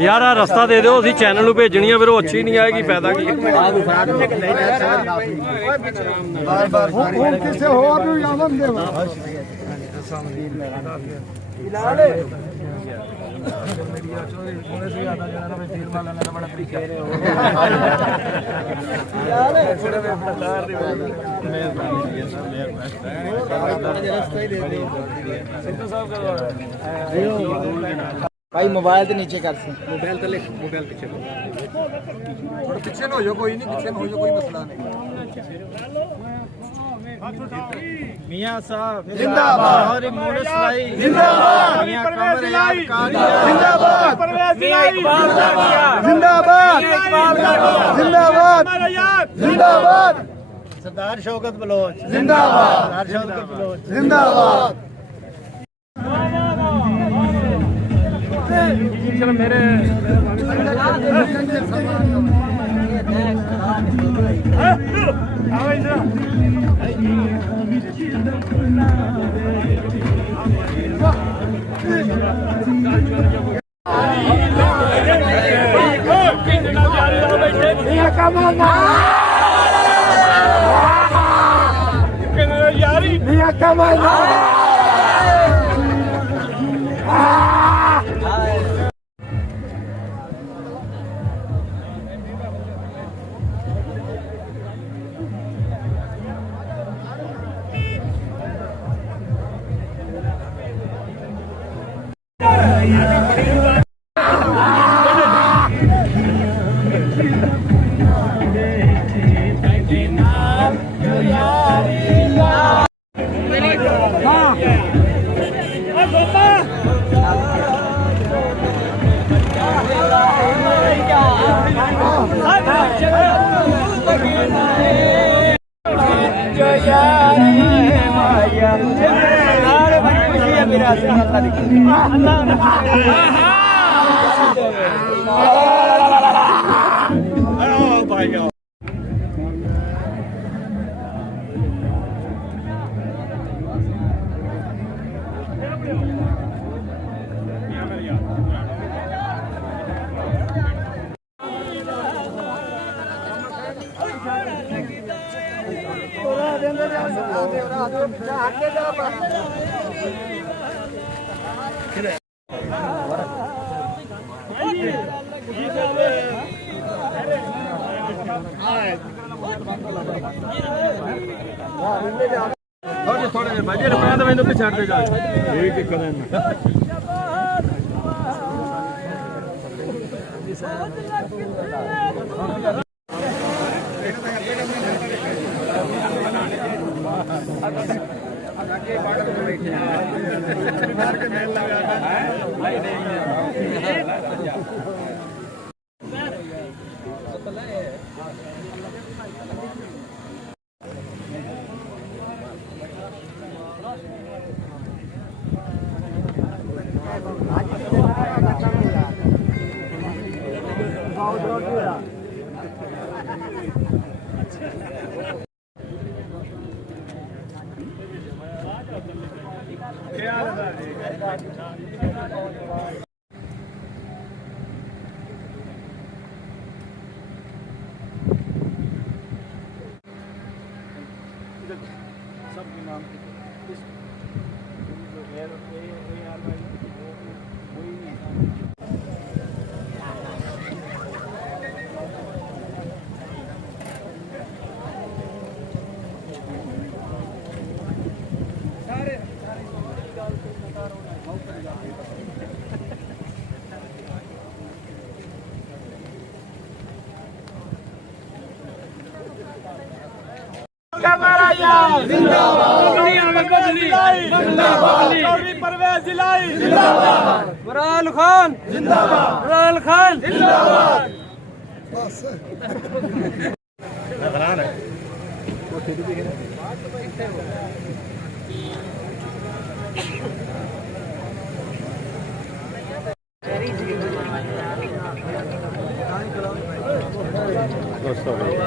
यार आ रास्ता दे दो, असी चैनल नूं भेजनी है, फिर वो अच्छी नहीं आएगी, फायदा की। भाई मोबाइल तो नीचे कर, मोबाइल तो लिख, मोबाइल पीछे थोड़ा पीछे हो जाओ, कोई नहीं पीछे हो जाओ, कोई मसला नहीं। मियां साहब जिंदाबाद, और मोरस भाई जिंदाबाद, मियां कमर याद कादिया जिंदाबाद, मियां इकबाल कादिया जिंदाबाद, जिंदाबाद जिंदाबाद, सरदार शौकत बलोच जिंदाबाद, सरदार शौकत बलोच जिंदाबाद। चलो मेरे थोड़े भाजी रुपया तो मैंने छड़ दे जा ठीक करें इमरान खान जिंदाबाद, इमरान खान जिंदाबाद। दोस्तों